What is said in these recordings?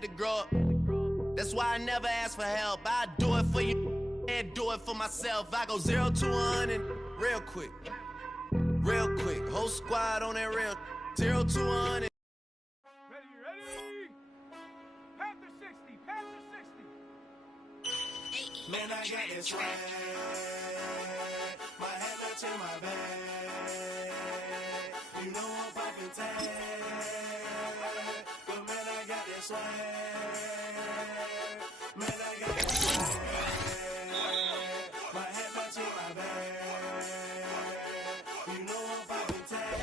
had to grow up. That's why I never ask for help. I do it for you and do it for myself. I go 0 to 100 real quick. Real quick. Whole squad on that real 0 to 100. Ready? Panther 60, Panther 60. Man, I got this swag. My head touching my bag. You know I'm poppin' tag. But man, I got this swag. Man, I got this swag. My head touching my bag. You know I'm poppin' tag.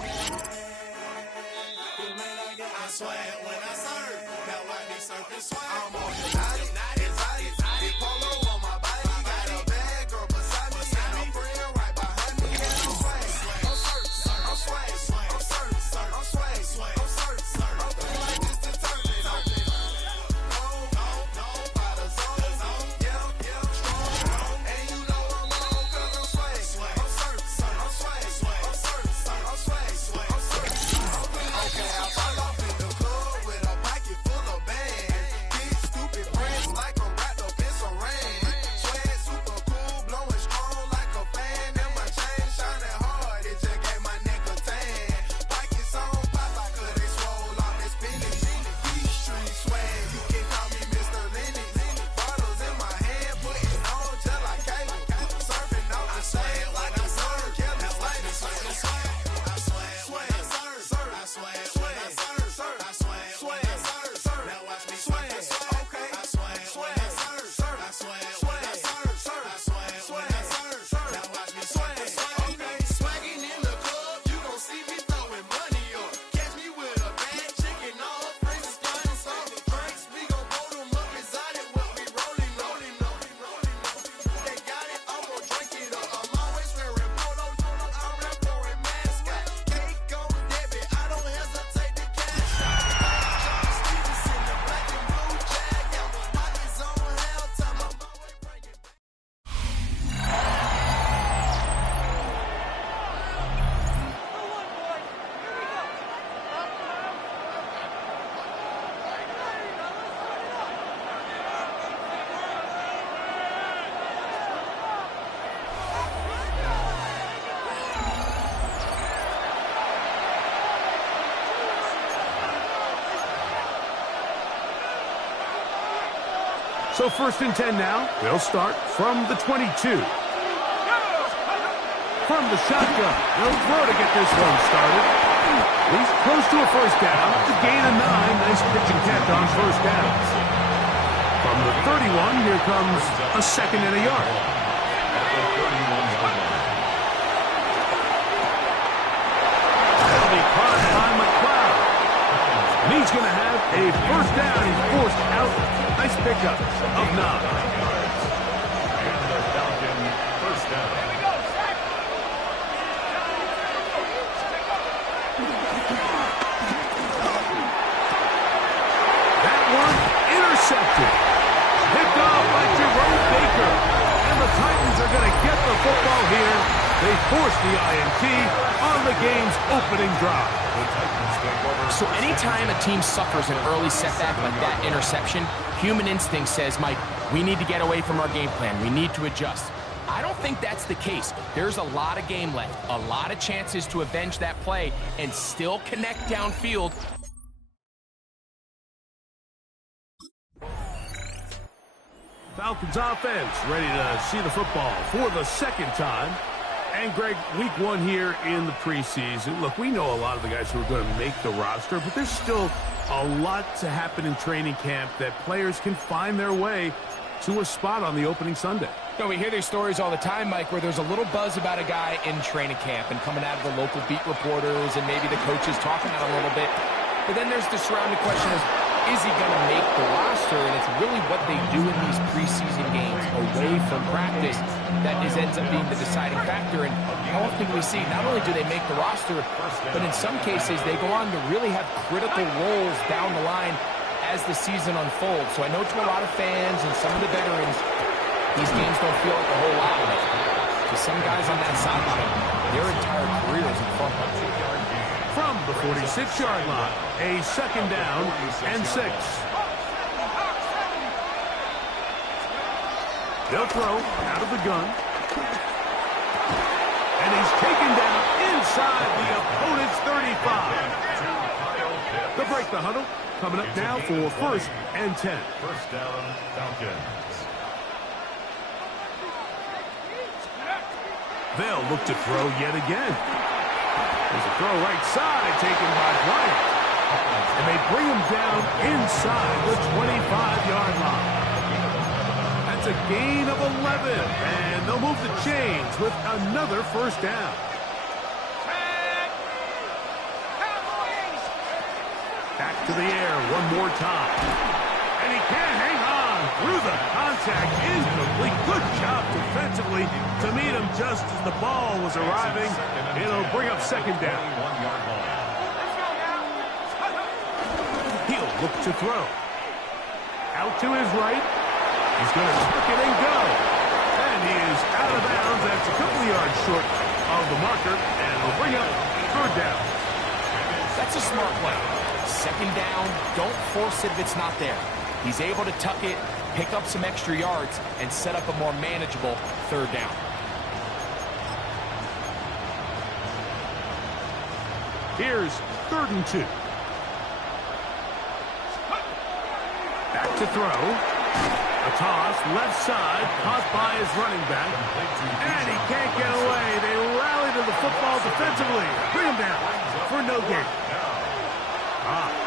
But man, I got this swag when I serve. Now I be surfing swag. I'm on the naughty, big polo on my body. Got a bad girl beside me. And a friend right behind me. I'm swag. I'm swag. I'm surf. I'm swag. I'm surf. I'm feeling like this determined. No, by the zone. Yeah, strong. And you know I'm on 'cause I'm swag. I'm surf. I'm swag. I'm surf. I'm swag. I'm surf. Okay, I fall off in the club with a pocket full of bags. Big stupid friends like I'm wrapped up in some rain. Swag super cool, blowing strong like a fan. And my chain shining hard, it just gave my neck a tan. Pockets on pop, I could they swole off this spinach. These street swag, you can call me Mr. Lennox. Bottles in my hand, putting on just like cable. Surfing off the sand like I serve. Kelly Slater, swag. I swag, I serve. I swag, I serve. I swag, I serve. Now watch me swag. Okay, I swag, I serve. I swag, I serve. I swag, I serve. Now watch me swag. Okay, swagging in the club, you gon' see me throwing money up. Catch me with a bad chicken, all friends starting some drinks. We gon' roll them up inside it while we rolling. They got it, I'm gon' drink it up. I'm always wearing polo, I'm rap pouring mascot. Cake on debit, I don't hesitate to cash out. John Stevenson, the black and blue jag out. Pockets on hell time, I'm always bringing back. So 1st and 10 now. They'll start from the 22. From the shotgun. They'll throw to get this one started. He's close to a first down. The gain of 9. Nice pitch and catch on first down. From the 31, here comes a 2nd and a yard. That'll be caught by McLeod. And he's going to have a first down. He's forced out. Nice pickup of 9. And the Falcon first down. Here we go, sack. That one intercepted. Picked off by Jerome Baker. And the Titans are going to get the football here. They force the INT on the game's opening drive. So anytime a team suffers an early setback like that interception, human instinct says, Mike, we need to get away from our game plan. We need to adjust. I don't think that's the case. There's a lot of game left, a lot of chances to avenge that play and still connect downfield. Falcons offense ready to see the football for the 2nd time. And, Greg, week 1 here in the preseason. Look, we know a lot of the guys who are going to make the roster, but there's still a lot to happen in training camp that players can find their way to a spot on the opening Sunday. No, we hear these stories all the time, Mike, where there's a little buzz about a guy in training camp and coming out of the local beat reporters and maybe the coaches talking about it a little bit. But then there's the surrounding question of, is he going to make the roster? And it's really what they do in these preseason games away from practice that ends up being the deciding factor. And how often we see not only do they make the roster, but in some cases they go on to really have critical roles down the line as the season unfolds. So I know to a lot of fans and some of the veterans, these games don't feel like a whole lot. To some guys on that sideline, their entire career is in front of them. From the 46-yard line, a 2nd down and 6. They'll throw out of the gun. And he's taken down inside the opponent's 35. They'll break the huddle. Coming up now for 1st and 10. First down, Falcons. They'll look to throw yet again. There's a throw right side taken by Bryant. And they bring him down inside the 25-yard line. That's a gain of 11. And they'll move the chains with another first down. Back to the air one more time. And he can't hang on through the contact. Incomplete. Good job defensively to meet him just as the ball was arriving. It'll bring up second down. He'll look to throw. Out to his right. He's going to tuck it and go. And he is out of bounds. That's a couple of yards short of the marker. And it'll bring up third down. That's a smart play. Second down, don't force it if it's not there. He's able to tuck it, pick up some extra yards, and set up a more manageable third down. Here's 3rd and 2. Back to throw. A toss, left side, caught by his running back. And he can't get away. They rally to the football defensively. Bring him down for no gain.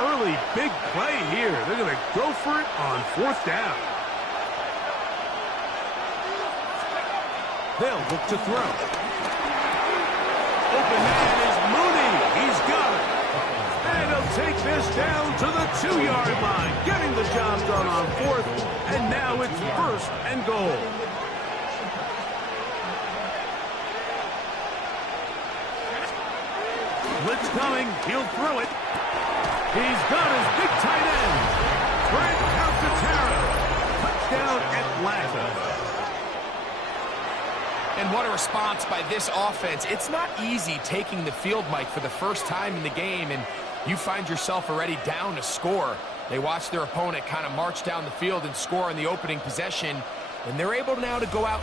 Early big play here. They're going to go for it on 4th down. They'll look to throw. Open man is Mooney. He's got it. And he'll take this down to the 2-yard line, getting the job done on 4th. And now it's 1st and goal. Blitz coming. He'll throw it. He's got his big tight end. Frank Alcantara. Touchdown Atlanta. And what a response by this offense. It's not easy taking the field, Mike, for the first time in the game, and you find yourself already down to score. They watch their opponent kind of march down the field and score in the opening possession, and they're able now to go out.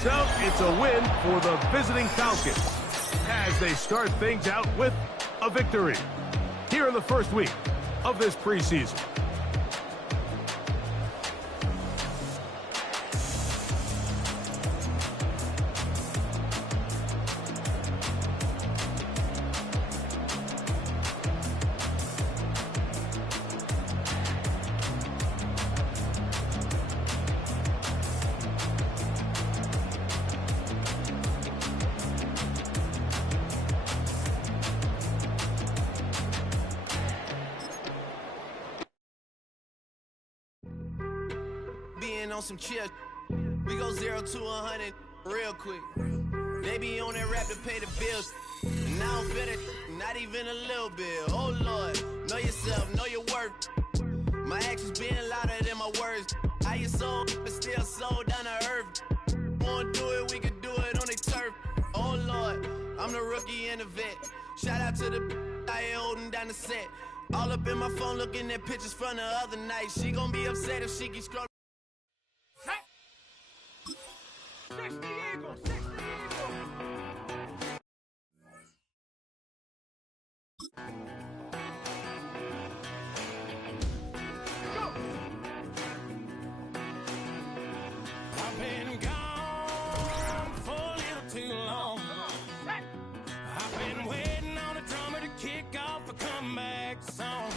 So it's a win for the visiting Falcons as they start things out with a victory here in the first week of this preseason. On some chill, we go 0 to 100 real quick. They be on that rap to pay the bills, and I don't feel it, not even a little bit. Oh Lord, know yourself, know your worth. My actions being louder than my words. How you soul, but still soul down to earth. Wanna do it, we can do it on the turf. Oh Lord, I'm the rookie and the vet. Shout out to the I ain't holding down the set. All up in my phone looking at pictures from the other night. She gon' be upset if she keeps scrolling. 60 Eagles, 60 Eagles. Go. I've been gone for a little too long. I've been waiting on a drummer to kick off a comeback song.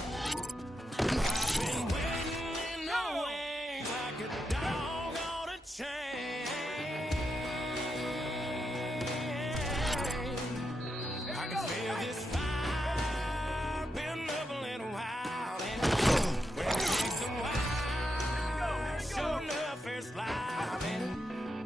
I've been waiting in the wings like a dog on a chain. I can feel this fire building up a little while, and when it takes a while, sure enough, it's live. And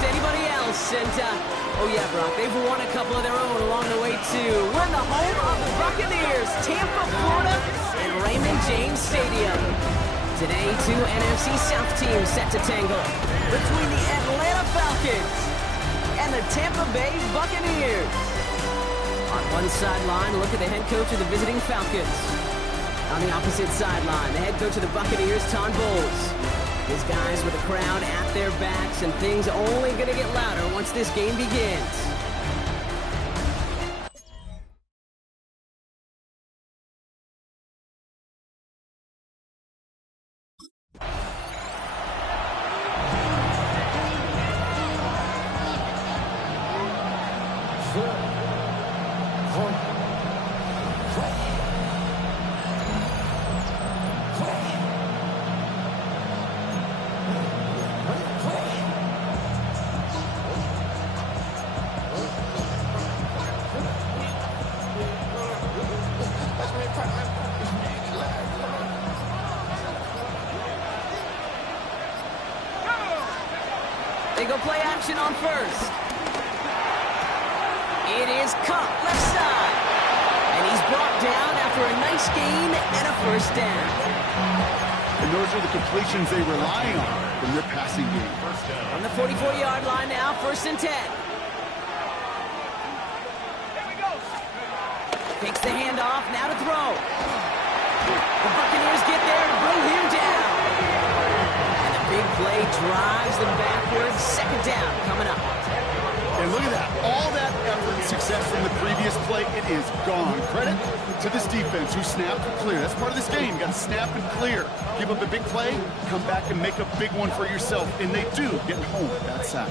against anybody else. And, oh yeah, Brock, they've won a couple of their own along the way, too. We're in the home of the Buccaneers, Tampa, Florida, and Raymond James Stadium. Today, two NFC South teams set to tangle between the Atlanta Falcons and the Tampa Bay Buccaneers. On one sideline, look at the head coach of the visiting Falcons. On the opposite sideline, the head coach of the Buccaneers, Todd Bowles. His guys with the crowd at their backs, and things only going to get louder once this game begins. They go play action on first. It is Cup, left side. And he's brought down after a nice gain and a first down. And those are the completions they rely on from their passing game. On the 44-yard line now, 1st and 10. Takes the handoff, now to throw. The Buccaneers get there and bring him down. And the big play drives them backwards. 2nd down coming up. And look at that. All that effort and success from the previous play, it is gone. Credit to this defense who snapped and clear. That's part of this game. You got to snap and clear. Give up a big play, come back and make a big one for yourself. And they do get home at that sack.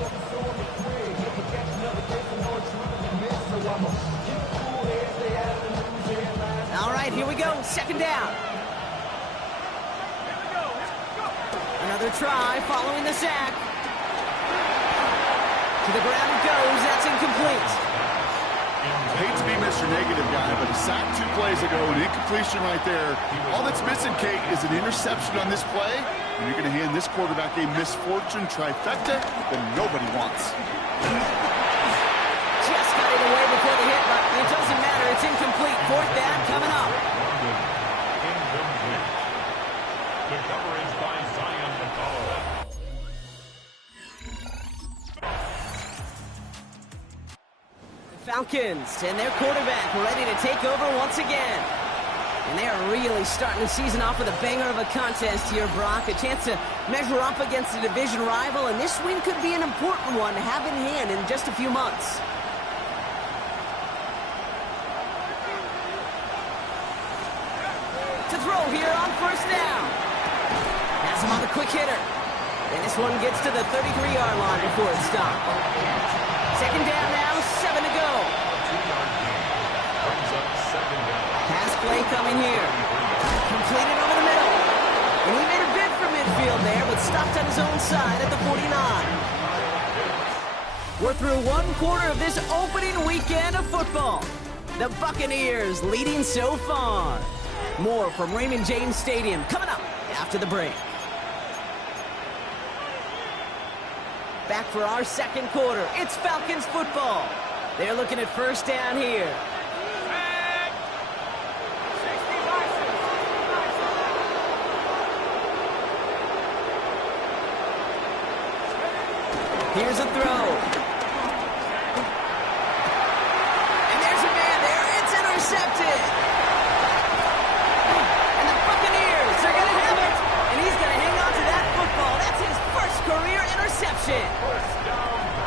All right, here we go. 2nd down. Another try following the sack. To the ground it goes. That's incomplete. I hate to be Mr. Negative guy, but a sack 2 plays ago, an incompletion right there. All that's missing, Kate, is an interception on this play. And you're going to hand this quarterback a misfortune trifecta that nobody wants. Just got it away before the hit, but it doesn't matter. It's incomplete. 4th down coming up. Incomplete. The coverage by Zion McCullough. Falcons and their quarterback ready to take over once again. And they are really starting the season off with a banger of a contest here, Brock. A chance to measure up against a division rival, and this win could be an important one to have in hand in just a few months. To throw here on 1st down. Has him on the quick hitter. And this one gets to the 33-yard line before it's stopped. 2nd down now, 7 to go. Pass play coming here. Completed over the middle. And he made a bid for midfield there, but stopped on his own side at the 49. We're through 1/4 of this opening weekend of football. The Buccaneers leading so far. More from Raymond James Stadium coming up after the break. Back for our 2nd quarter. It's Falcons football. They're looking at 1st down here. Here's a throw. And there's a man there. It's intercepted. And the Buccaneers are going to have it. And he's going to hang on to that football. That's his first career interception.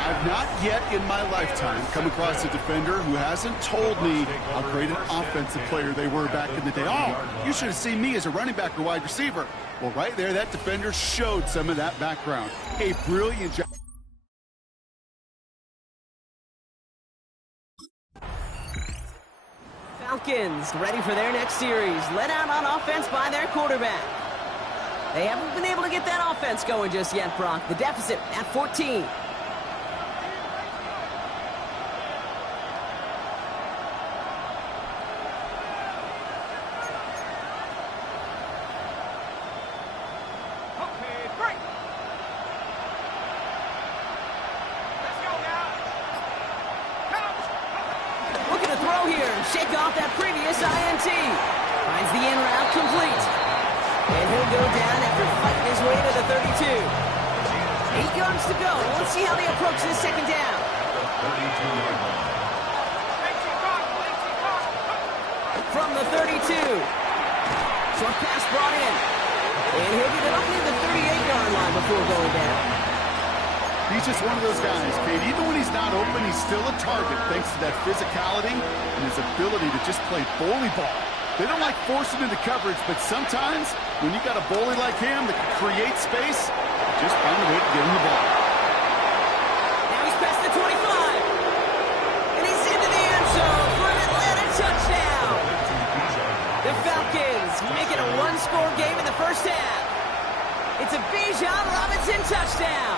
I've not yet in my lifetime come across a defender who hasn't told me how great an offensive player they were back in the day. Oh, you should have seen me as a running back or wide receiver. Well, right there, that defender showed some of that background. A brilliant job. Falcons ready for their next series. Led out on offense by their quarterback. They haven't been able to get that offense going just yet, Brock. The deficit at 14. shake off that previous INT. Finds the in route complete. And he'll go down after fighting his way to the 32. 8 yards to go. Let's see how they approach this second down. From the 32. Short pass brought in. And he'll get it up near the 38-yard line before going down. He's just one of those guys, Kate. Even when he's not open, he's still a target thanks to that physicality and his ability to just play bully ball. They don't like forcing into coverage, but sometimes when you got a bully like him that can create space, just find a way to get him the ball. Now he's past the 25. And he's into the end zone for an Atlanta touchdown. The Falcons make it a one-score game in the first half. It's a Bijan Robinson touchdown.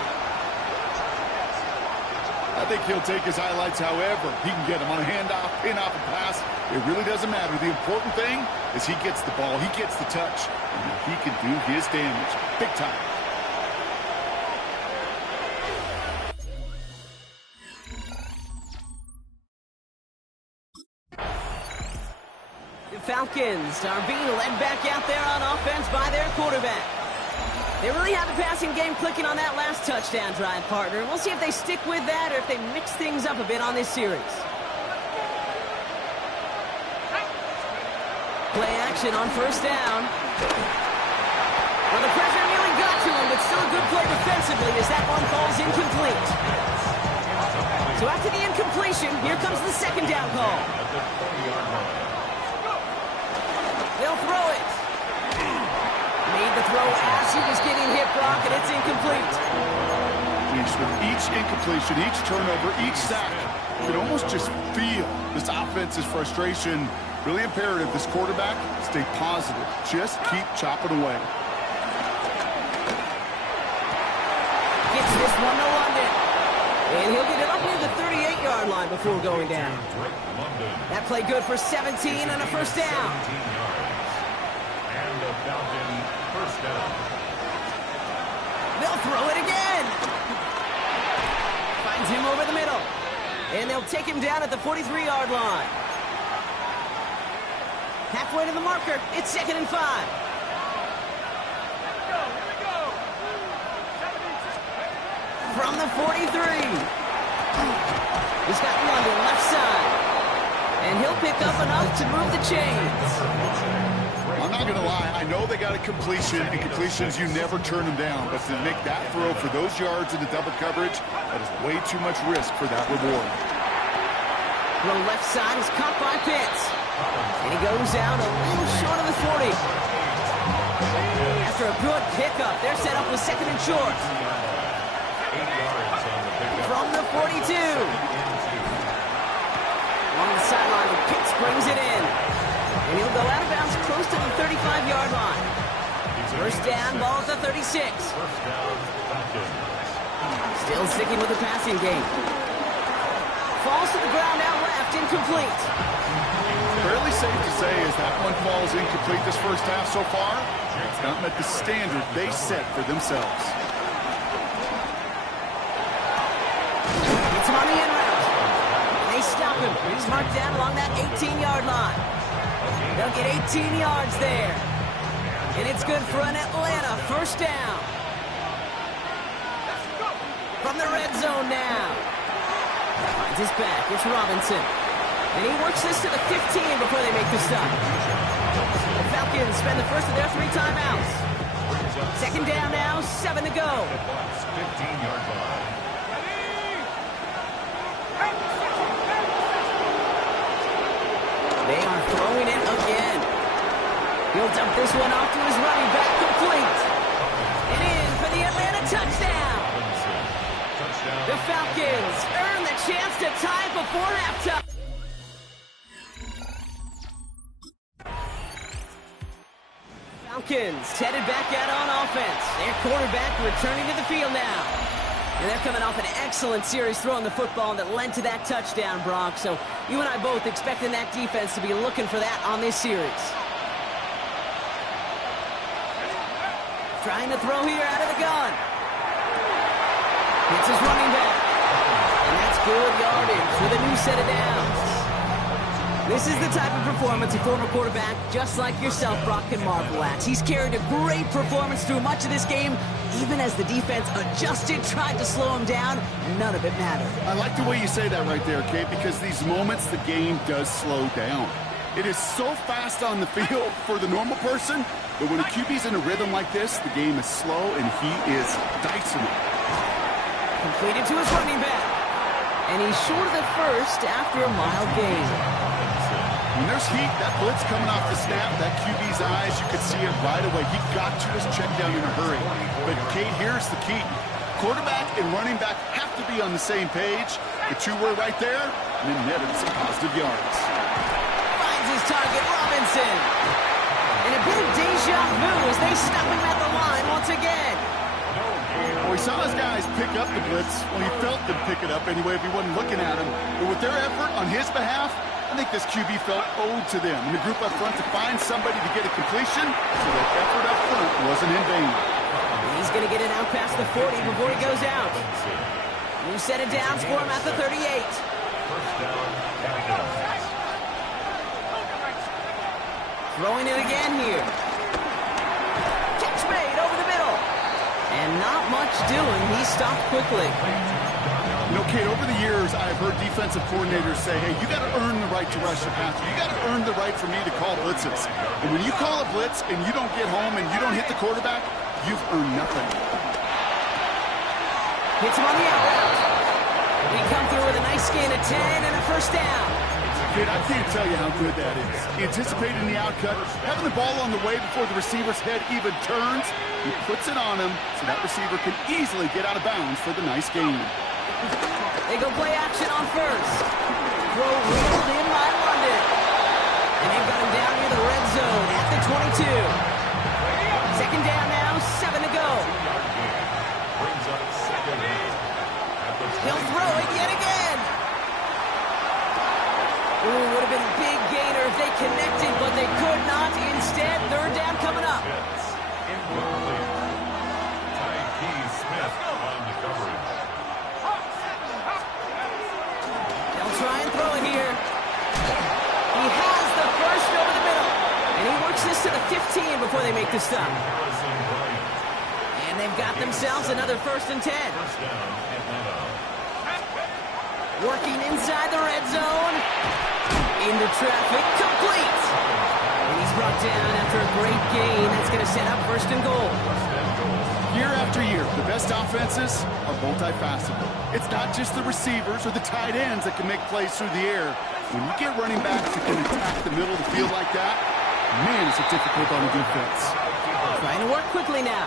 I think he'll take his highlights however he can get them on a handoff, pin-off, and pass. It really doesn't matter. The important thing is he gets the ball, he gets the touch, and he can do his damage big time. The Falcons are being led back out there on offense by their quarterback. They really have the passing game clicking on that last touchdown drive, partner. We'll see if they stick with that or if they mix things up a bit on this series. Play action on first down. Well, the pressure nearly got to him, but still a good play defensively as that one falls incomplete. So after the incompletion, here comes the second down call. They'll throw it. Made the throw as he was getting hit, Brock, and it's incomplete. With each incompletion, each turnover, each sack, you can almost just feel this offense's frustration. Really imperative, this quarterback, stay positive. Just keep chopping away. Gets this one to London. And he'll get it up near the 38-yard line before going down. That play good for 17 and a first down. And the Falcon first down. They'll throw it again. Finds him over the middle. And they'll take him down at the 43-yard line. Halfway to the marker. It's 2nd and 5. From the 43. He's got London left side. And he'll pick up enough to move the chains. I'm not going to lie. I know they got a completion, and completions, you never turn them down. But to make that throw for those yards into double coverage, that is way too much risk for that reward. The left side is caught by Pitts. And he goes out a little short of the 40. After a good pickup, they're set up with 2nd and short. From the 42. Along the sideline, Pitts brings it in. And he'll go out of bounds close to the 35-yard line. First down, ball at the 36. Still sticking with the passing game. Falls to the ground out left, incomplete. Fairly safe to say as that one falls incomplete this first half so far, it's not met the standard they set for themselves. It's him on the in route. They stop him. He's marked down along that 18-yard line. They'll get 18 yards there. And it's good for an Atlanta first down. From the red zone now. Finds his back. It's Robinson. And he works this to the 15 before they make the stop. The Falcons spend the first of their 3 timeouts. Second down now, 7 to go. 15-yard line. They are throwing it again. He'll dump this one off to his running back, complete. And in for the Atlanta touchdown. The Falcons earn the chance to tie before halftime. Falcons headed back out on offense. Their quarterback returning to the field now. And they're coming off an excellent series throwing the football that led to that touchdown, Brock. So you and I both expecting that defense to be looking for that on this series. Trying to throw here out of the gun. It's his running back. And that's good yardage with a new set of downs. This is the type of performance a former quarterback, just like yourself, Brock, can marvel at. He's carried a great performance through much of this game, even as the defense adjusted, tried to slow him down, none of it mattered. I like the way you say that right there, Kate, because these moments the game does slow down. It is so fast on the field for the normal person, but when a QB's in a rhythm like this, the game is slow and he is dicing it. Completed to his running back. And he's short of the first after a mild gain. When there's heat, that blitz coming off the snap, that QB's eyes, you could see it right away. He got to his check down in a hurry. But, Kate, here's the key. Quarterback and running back have to be on the same page. The two were right there, and then netted some positive yards. Finds his target, Robinson. And a bit of deja vu as they stop him at the line once again. Well, he saw his guys pick up the blitz. Well, he felt them pick it up anyway if he wasn't looking at him. But with their effort on his behalf, I think this QB felt owed to them. And the group up front to find somebody to get a completion, so that effort up front wasn't in vain. He's going to get it out past the 40 before he goes out. New set of downs for him at the 38. Throwing it again here. Catch made over the middle. And not much doing. He stopped quickly. You know, Kate, over the years, I've heard defensive coordinators say, hey, you got to earn the right to rush the passer. You got to earn the right for me to call blitzes. And when you call a blitz and you don't get home and you don't hit the quarterback, you've earned nothing. Hits him on the out route. He come through with a nice gain of 10 and a first down. Kid, I can't tell you how good that is. Anticipating the outcut, having the ball on the way before the receiver's head even turns, he puts it on him so that receiver can easily get out of bounds for the nice gain. They go play action on first. Throw reeled in by London. And they've got him down near the red zone at the 22. Second down now, 7 to go. He'll throw it yet again. Ooh, would have been a big gainer if they connected, but they could not. Instead, third down coming up. They'll try and throw it here. He has the first over the middle. And he works this to the 15 before they make the stop. And they've got themselves another 1st and 10. Working inside the red zone. Into traffic, complete. And he's brought down after a great gain. That's going to set up 1st and goal. Year after year, the best offenses are multifaceted. It's not just the receivers or the tight ends that can make plays through the air. When you get running backs that can attack the middle of the field like that, man, it's difficult on the defense. Trying to work quickly now.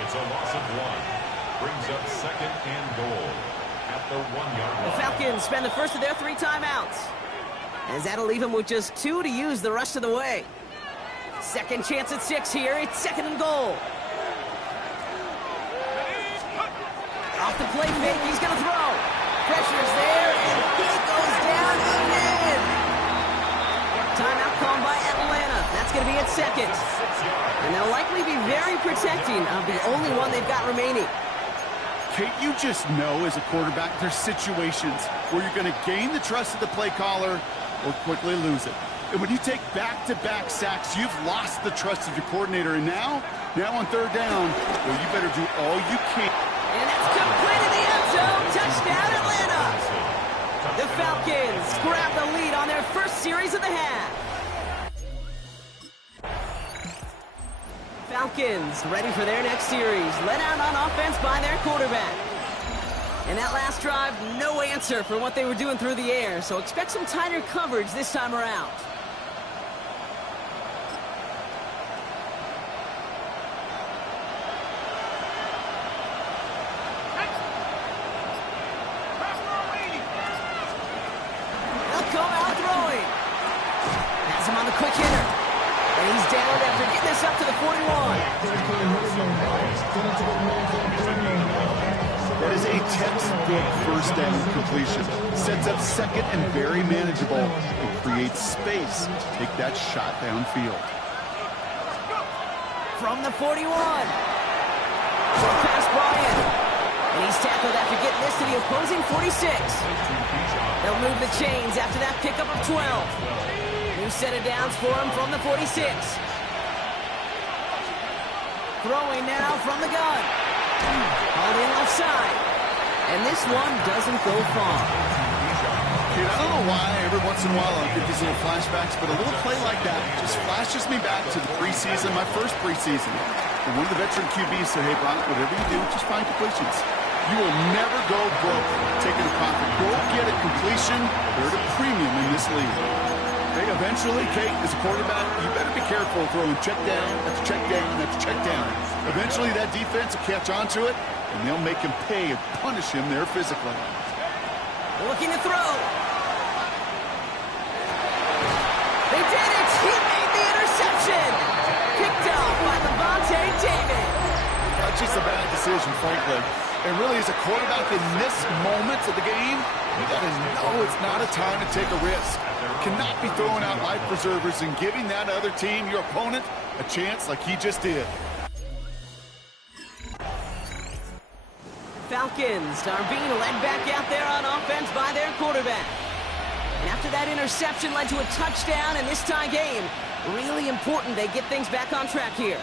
It's a loss of 1. Brings up 2nd and goal at the 1-yard line. The Falcons spend the first of their 3 timeouts. As that'll leave them with just 2 to use the rest of the way. Second chance at 6 here. It's 2nd and goal. Off the play fake, he's going to throw. Pressure's there, and he goes down again. Timeout called by Atlanta. That's going to be at 2nd. And they'll likely be very protecting of the only one they've got remaining. Kate, you just know as a quarterback there's situations where you're going to gain the trust of the play caller or quickly lose it. And when you take back-to-back sacks, you've lost the trust of your coordinator. And now on 3rd down, well, you better do all you can. And it's complete in the end zone. Touchdown, Atlanta. The Falcons grab the lead on their first series of the half. Falcons ready for their next series. Let out on offense by their quarterback. And that last drive, no answer for what they were doing through the air. So expect some tighter coverage this time around. They'll come out throwing. Has him on the quick hitter. And he's down after getting this up to the 41. That is a textbook first down completion. Sets up 2nd and very manageable. It creates space to take that shot downfield. From the 41. Short pass brought in. And And he's tackled after getting this to the opposing 46. They'll move the chains after that pickup of 12. New set of downs for him from the 46. Throwing now from the gun. Hauled in left side. And this one doesn't go far. Dude, I don't know why every once in a while I'll get these little flashbacks, but a little play like that just flashes me back to the preseason, my first preseason. And one of the veteran QBs said, hey, Brock, whatever you do, just find completions. You will never go broke taking a profit. Go get a completion. They're at a premium in this league. Hey, eventually, Kate, as a quarterback, you better be careful throwing check down, that's check down, that's check down. Eventually, that defense will catch on to it, and they'll make him pay and punish him there physically. Looking to throw. They did it! He made the interception! Picked off by Levante David. That's just a bad decision, frankly. And really, as a quarterback in this moment of the game, you got to know it's not a time to take a risk. Cannot be throwing out life preservers and giving that other team, your opponent, a chance like he just did. Falcons are being led back out there on offense by their quarterback. And after that interception led to a touchdown in this tie game, really important they get things back on track here.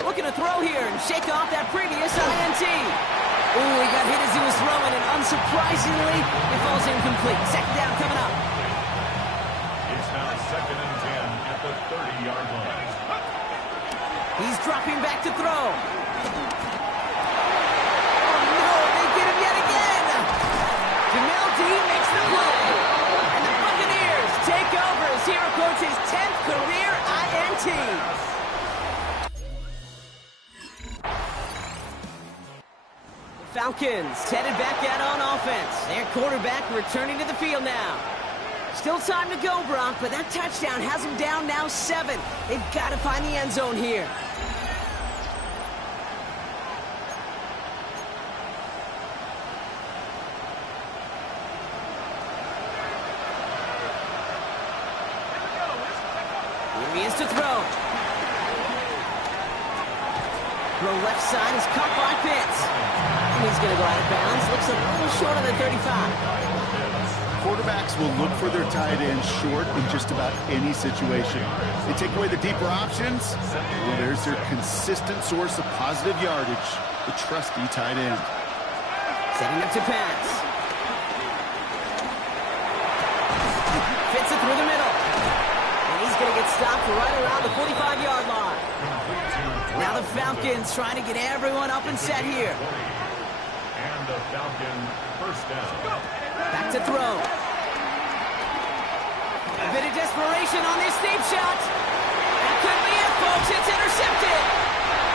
Looking to throw here and shake off that previous INT. Ooh, he got hit as he was throwing, and unsurprisingly, it falls incomplete. Second down coming up. It's now 2nd and 10 at the 30-yard line. He's dropping back to throw. Oh, no, they get him yet again. Jamil D makes the play. And the Buccaneers take over as he records his 10th career INT. Falcons headed back out on offense. Their quarterback returning to the field now. Still time to go, Brock, but that touchdown has them down now 7. They've got to find the end zone here. Here he is to throw. Throw left side is caught by Pitts. And he's going to go out of bounds. Looks a little short on the 35. Quarterbacks will look for their tight end short in just about any situation. They take away the deeper options. Well, there's their consistent source of positive yardage, the trusty tight end. Setting up to pass. Fits it through the middle. And he's going to get stopped right around the 45-yard line. Now the Falcons trying to get everyone up and set here. And the Falcon first down. Back to throw. A bit of desperation on this deep shot. That could be it, folks. It's intercepted.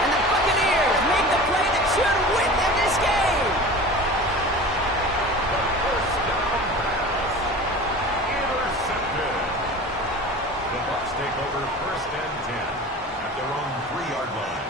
And the Buccaneers make the play that should win them this game. First down pass. Intercepted. The Bucs take over 1st and 10 at their own 3-yard line.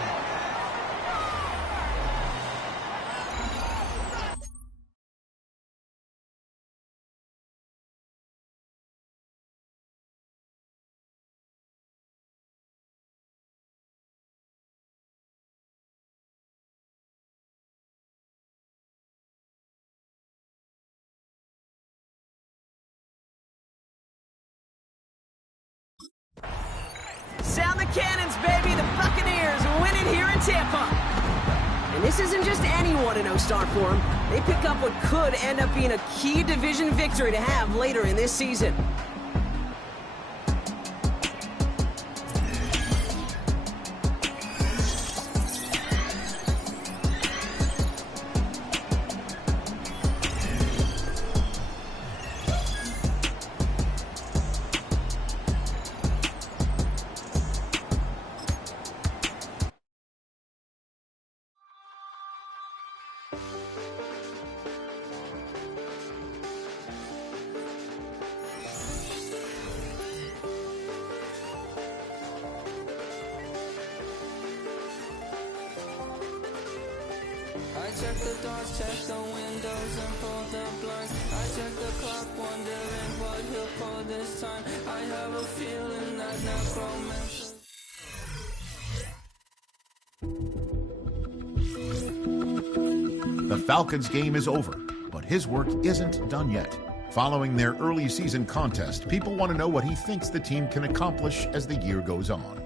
Sound the cannons, baby. The Buccaneers win it here in Tampa. And this isn't just any 1-0 start for them. They pick up what could end up being a key division victory to have later in this season. check the doors, check the windows, and pull the blinds. I check the clock, wondering what he'll pull this time. I have a feeling that necromancer. The Falcons' game is over, but his work isn't done yet. Following their early season contest, people want to know what he thinks the team can accomplish as the year goes on.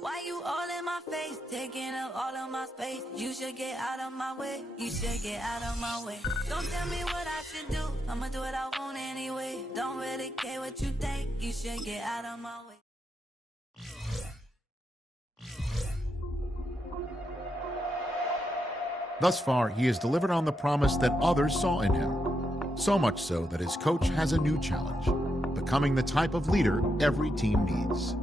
Why you all in my face, taking up all of my space? You should get out of my way, you should get out of my way. Don't tell me what I should do, I'ma do what I want anyway. Don't really care what you think, you should get out of my way. Thus far, he has delivered on the promise that others saw in him. So much so that his coach has a new challenge, becoming the type of leader every team needs.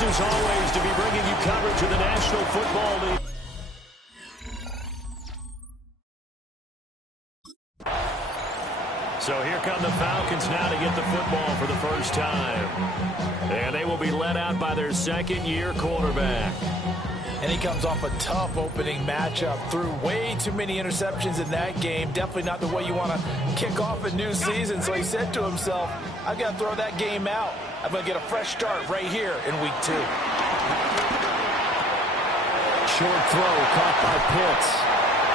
As always, to be bringing you coverage of the National Football League. So here come the Falcons now to get the football for the first time. And they will be led out by their second-year quarterback. And he comes off a tough opening matchup. Threw way too many interceptions in that game. Definitely not the way you want to kick off a new season. So he said to himself, I've got to throw that game out. I'm going to get a fresh start right here in week 2. Short throw caught by Pitts.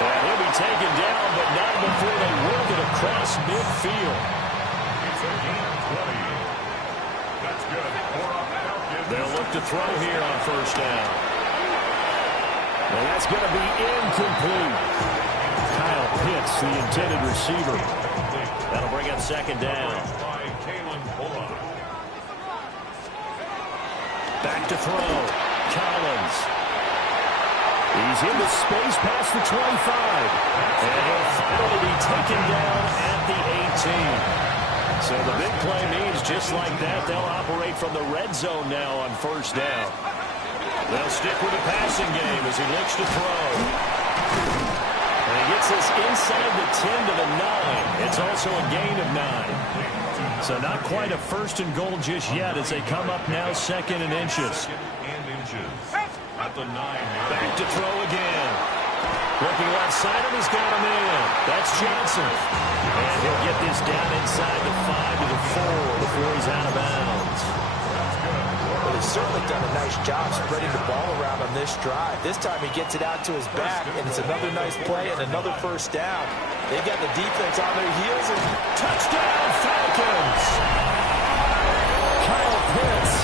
And he'll be taken down, but not before they work it across midfield. It's a gain of 20. That's good. They'll look to throw here on first down. And that's going to be incomplete. Kyle Pitts, the intended receiver. That'll bring up second down. Back to throw. Collins. He's into space past the 25. And he'll finally be taken down at the 18. So the big play means just like that, they'll operate from the red zone now on first down. They'll stick with the passing game as he looks to throw. And he gets this inside the 10 to the 9. It's also a gain of 9. So not quite a first and goal just yet as they come up now second and inches. At the 9. Back to throw again. Looking left side, and he's got him in. That's Johnson. And he'll get this down inside the 5 to the 4 before he's out of bounds. Well, he's certainly done a nice job spreading the ball around on this drive. This time he gets it out to his back, and it's another nice play and another first down. They got the defense on their heels, and touchdown Falcons! Kyle Pitts,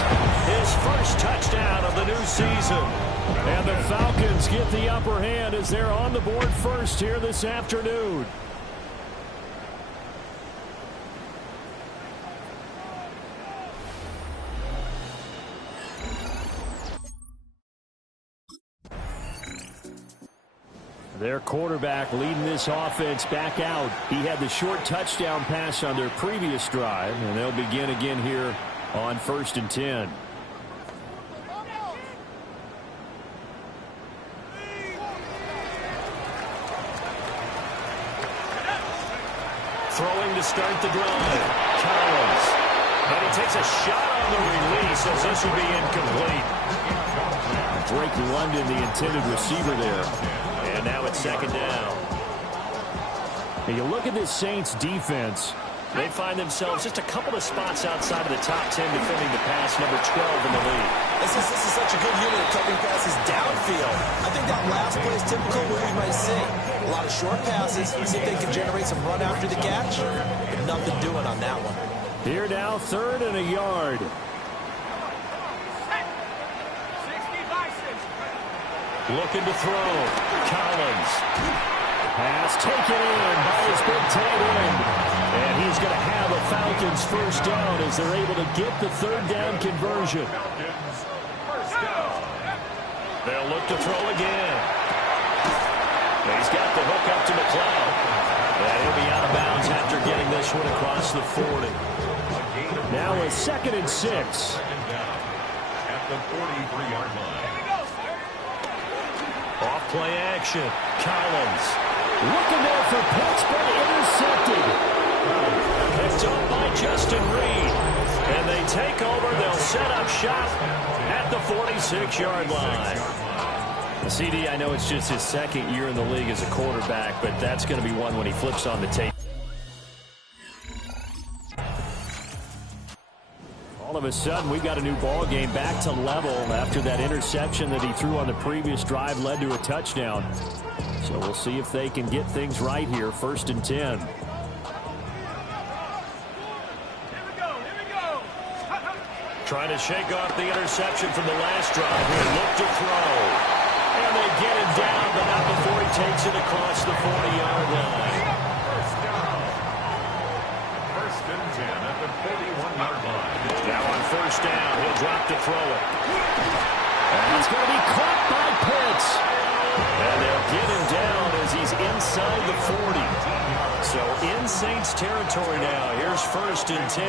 his first touchdown of the new season. And the Falcons get the upper hand as they're on the board first here this afternoon. Their quarterback leading this offense back out. He had the short touchdown pass on their previous drive, and they'll begin again here on 1st and 10. Throwing to start the drive. Collins. And he takes a shot on the release as this will be incomplete. Drake London, the intended receiver there. And now it's second down. And you look at this Saints defense. They find themselves just a couple of spots outside of the top 10 defending the pass, number 12 in the league. This is such a good unit of covering passes downfield. I think that last play is typical of what we might see. A lot of short passes, see if they can generate some run after the catch, but nothing doing on that one. Here now, 3rd and a yard. Looking to throw. Collins. Pass taken in by his big tight end. And he's going to have a Falcons first down as they're able to get the 3rd down conversion. They'll look to throw again. He's got the hook up to McLeod. And he'll be out of bounds after getting this one across the 40. Now a 2nd and 6. At the 43-yard line. Off play action. Collins. Looking there for Pitts, but intercepted. Picked up by Justin Reed. And they take over. They'll set up shop at the 46-yard line. CD, I know it's just his 2nd year in the league as a quarterback, but that's going to be one when he flips on the tape. All of a sudden, we've got a new ball game back to level after that interception that he threw on the previous drive led to a touchdown. So we'll see if they can get things right here. 1st and 10. Trying to shake off the interception from the last drive. He'll look to throw. And they get it down, but not before he takes it across the 40-yard line. First and 10 at the 41-yard line. Now on 1st down, he'll drop to throw it. And it's going to be caught by Pitts. And they'll get him down as he's inside the 40. So in Saints territory now. Here's 1st and 10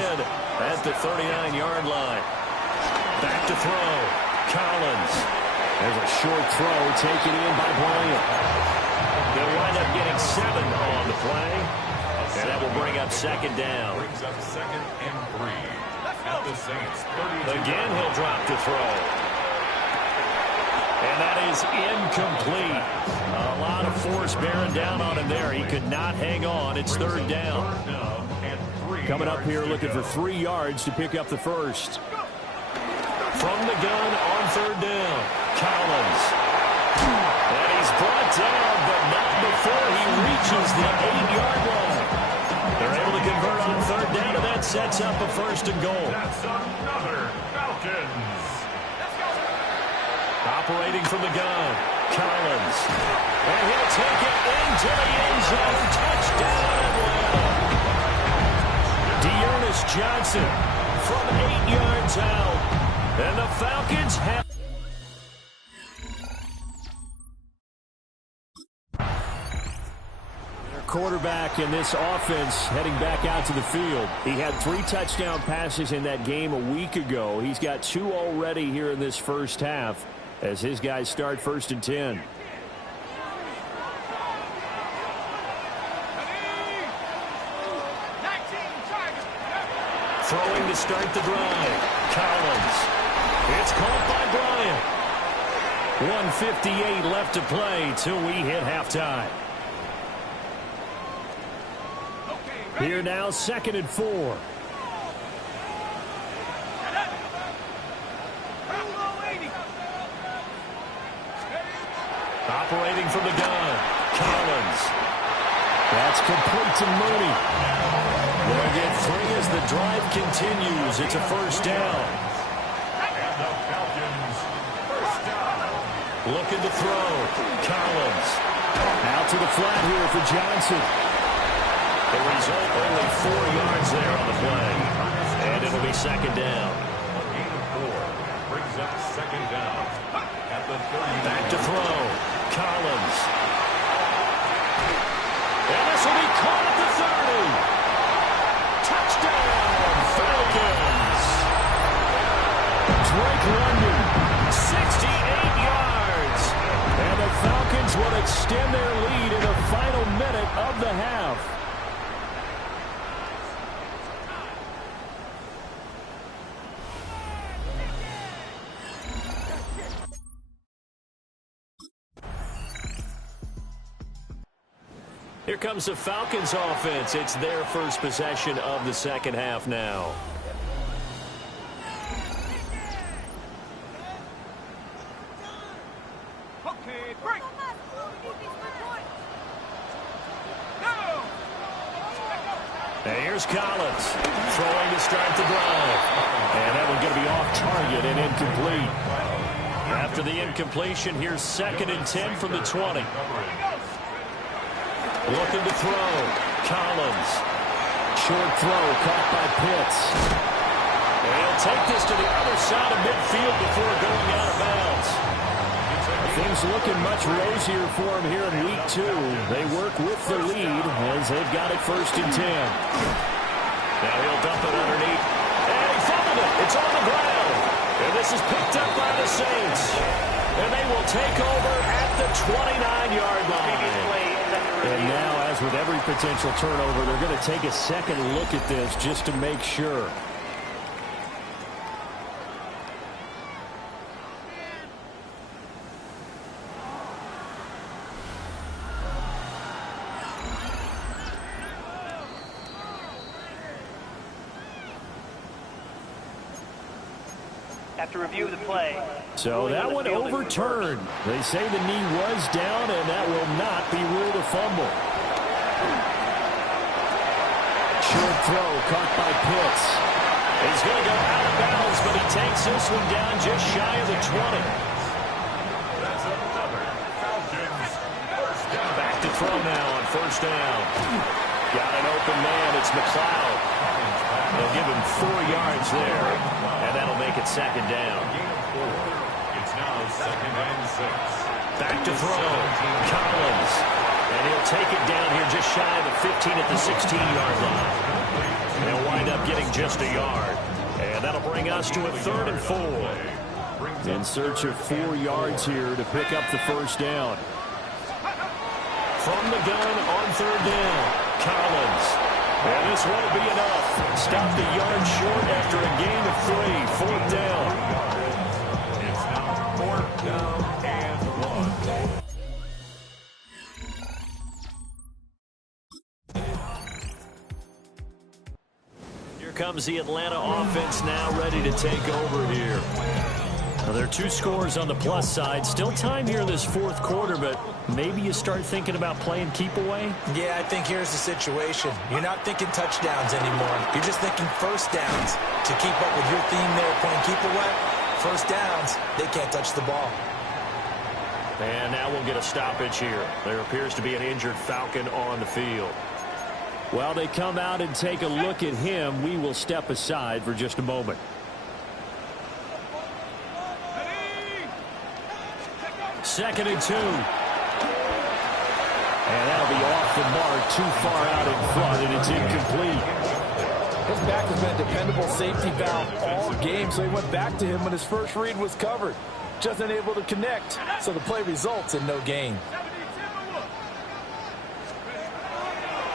at the 39-yard line. Back to throw. Collins. There's a short throw taken in by Bryant. They'll wind up getting 7 on the play. And that will bring up 2nd down. Brings up 2nd and 3 at the Saints 32. Again, he'll drop to throw. And that is incomplete. A lot of force bearing down on him there. He could not hang on. It's 3rd down. Coming up here looking for 3 yards to pick up the first. From the gun on 3rd down. Collins. And he's brought down, but not before he reaches the 8-yard line. They're able to convert on 3rd down, and that sets up a 1st and goal. That's another Falcons. Operating from the gun. Collins. And he'll take it into the end zone. Touchdown, Atlanta. Dearness Johnson from 8 yards out. And the Falcons have... Their quarterback in this offense heading back out to the field. He had 3 touchdown passes in that game a week ago. He's got 2 already here in this first half as his guys start 1st and 10. Throwing to start the drive. Collins. It's caught by Bryant. 1:58 left to play till we hit halftime. Here now, 2nd and 4. Operating from the gun. Collins. That's complete to Mooney. They'll get 3 as the drive continues. It's a 1st down. And the Falcons, 1st down. Looking to throw. Collins. Out to the flat here for Johnson. The result, only 4 yards there on the play. And it'll be 2nd down. Gain of 4 brings up 2nd down. At the 30. Back to throw. Collins. And this will be caught at the 30. Touchdown, Falcons. Drake London, 68 yards. And the Falcons will extend their lead in the final minute of the half. Here comes the Falcons offense. It's their first possession of the second half now. Okay, break. And here's Collins throwing to start the drive. And that one's going to be off target and incomplete. After the incompletion, here's 2nd and 10 from the 20. Looking to throw. Collins. Short throw caught by Pitts. And he'll take this to the other side of midfield before going out of bounds. Things looking much rosier for him here in week 2. They work with the lead as they've got it 1st and 10. Now he'll dump it underneath. And he fumbled it. It's on the ground. And this is picked up by the Saints. And they will take over at the 29-yard line. And now, as with every potential turnover, they're going to take a second look at this just to make sure. After review of the play. So that one overturned. They say the knee was down, and that will not be ruled a fumble. Short throw caught by Pitts. He's going to go out of bounds, but he takes this one down just shy of the 20. That's another Falcons 1st down. Back to throw now on 1st down. Got an open man. It's McLeod. They'll give him 4 yards there, and that'll make it 2nd down. It's now 2nd and 6. Back to throw. Collins. And he'll take it down here just shy of the 15 at the 16-yard line. They'll wind up getting just a yard. And that'll bring us to a 3rd and 4. In search of 4 yards here to pick up the 1st down. From the gun on 3rd down. Collins. And this won't be enough. Stop the yard short after a gain of 3. 4th down. It's now 4th down and 1. Here comes the Atlanta offense now ready to take over here. Now, there are 2 scores on the plus side. Still time here in this 4th quarter, but maybe you start thinking about playing keep away? Yeah, I think here's the situation. You're not thinking touchdowns anymore. You're just thinking 1st downs. To keep up with your theme there, playing keep away, 1st downs, they can't touch the ball. And now we'll get a stoppage here. There appears to be an injured Falcon on the field. While they come out and take a look at him, we will step aside for just a moment. Second and 2. And that'll be off the mark, too far out in front, and it's incomplete. His back has been a dependable safety valve all game, so he went back to him when his first read was covered. Just unable to connect, so the play results in no gain.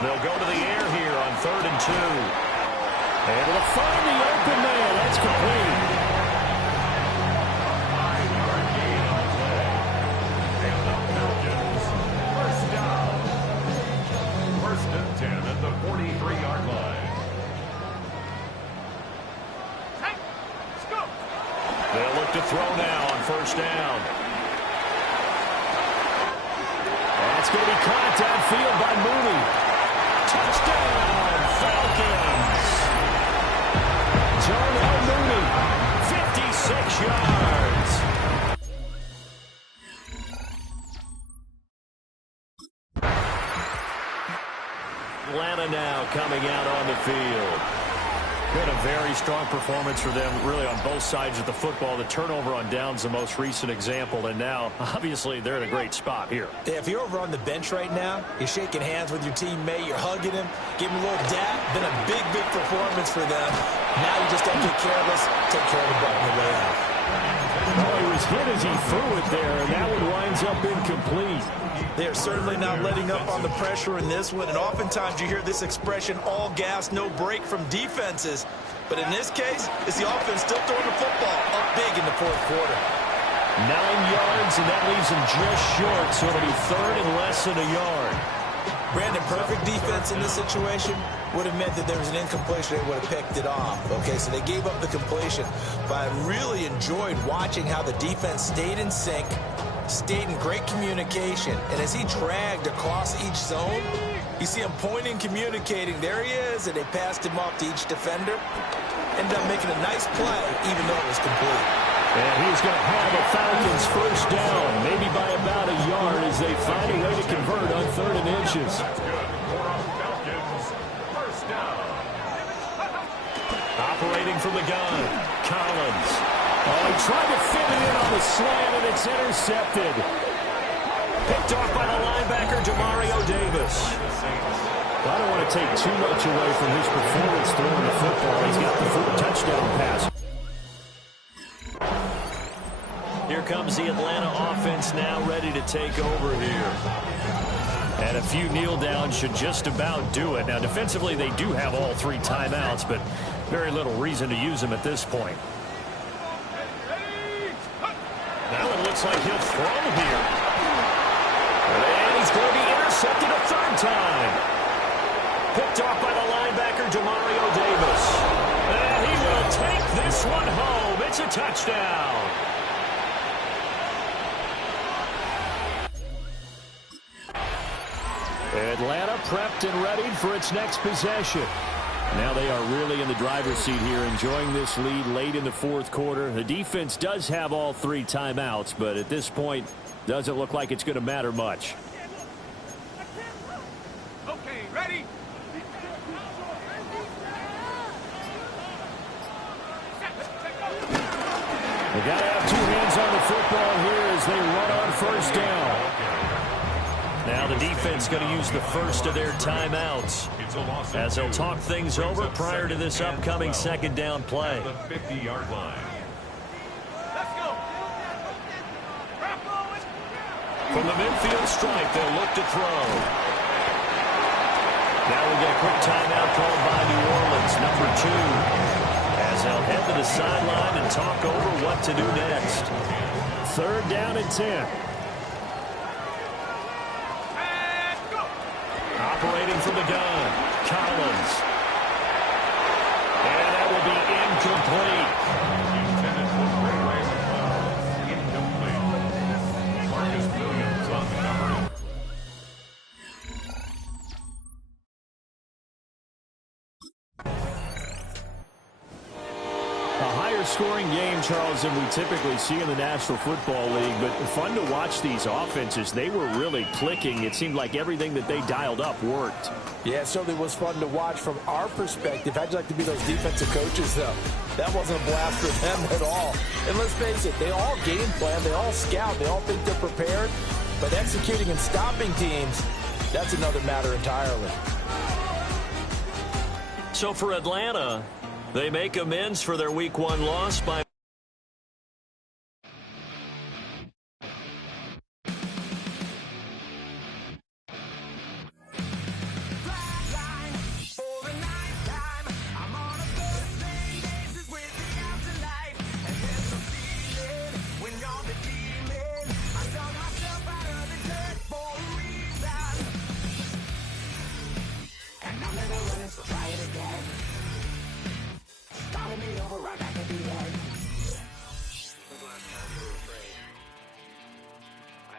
They'll go to the air here on 3rd and 2. Able to find the open man. That's complete. First and 10 at the 43-yard line. They'll look to throw now on 1st down. That's going to be caught downfield by Mooney. Touchdown, Falcons. Darnell Mooney, 56 yards. Atlanta now coming out on the field. Been a very strong performance for them, really, on both sides of the football. The turnover on downs, the most recent example, and now, obviously, they're in a great spot here. Yeah, if you're over on the bench right now, you're shaking hands with your teammate, you're hugging him, giving him a little dap. Been a big, big performance for them. Now you just don't get careless, take care of the ball on the way out. Oh, he was hit as he threw it there, and that one winds up incomplete. They are certainly not letting up on the pressure in this one, and oftentimes you hear this expression, all gas, no break from defenses. But in this case, it's the offense still throwing the football up big in the 4th quarter. 9 yards, and that leaves them just short, so it'll be 3rd and less than a yard. Brandon, perfect defense in this situation would have meant that there was an incompletion. They would have picked it off. Okay, so they gave up the completion. But I really enjoyed watching how the defense stayed in sync, stayed in great communication. And as he dragged across each zone, you see him pointing, communicating. There he is, and they passed him off to each defender. Ended up making a nice play, even though it was complete. And he's going to have a Falcons 1st down, maybe by about a yard as they find a way to convert on 3rd and inches. Operating from the gun, Collins. Oh, he tried to fit it in on the slant, and it's intercepted. Picked off by the linebacker, Demario Davis. I don't want to take too much away from his performance throwing the football. He's got the 4-touchdown pass. Here comes the Atlanta offense now ready to take over here. And a few kneel downs should just about do it. Now, defensively, they do have all 3 timeouts, but very little reason to use them at this point. Now it looks like he'll throw here. And he's going to be intercepted a 3rd time. Picked off by the linebacker, Demario Davis. And he will take this one home. It's a touchdown. Atlanta prepped and ready for its next possession. Now they are really in the driver's seat here, enjoying this lead late in the 4th quarter. The defense does have all 3 timeouts, but at this point, doesn't look like it's going to matter much. Okay, ready? They got to have 2 hands on the football here as they run on 1st down. Now the defense going to use the first of their timeouts as they'll talk things over prior to this upcoming 2nd down play. The 50-yard line. Let's go. From the midfield stripe, they'll look to throw. Now we get a quick timeout called by New Orleans, number 2, as they'll head to the sideline and talk over what to do next. 3rd down and 10. Operating from the gun, Collins. And that will be incomplete. Intended for incomplete. Marcus Williams on the cover. A higher scoring game, Charles, than we typically see in the National Football League, but fun to watch these offenses. They were really clicking. It seemed like everything that they dialed up worked. Yeah, it certainly was fun to watch from our perspective. How'd you like to be those defensive coaches, though? That wasn't a blast for them at all. And let's face it, they all game plan, they all scout, they all think they're prepared, but executing and stopping teams, that's another matter entirely. So for Atlanta, they make amends for their Week 1 loss by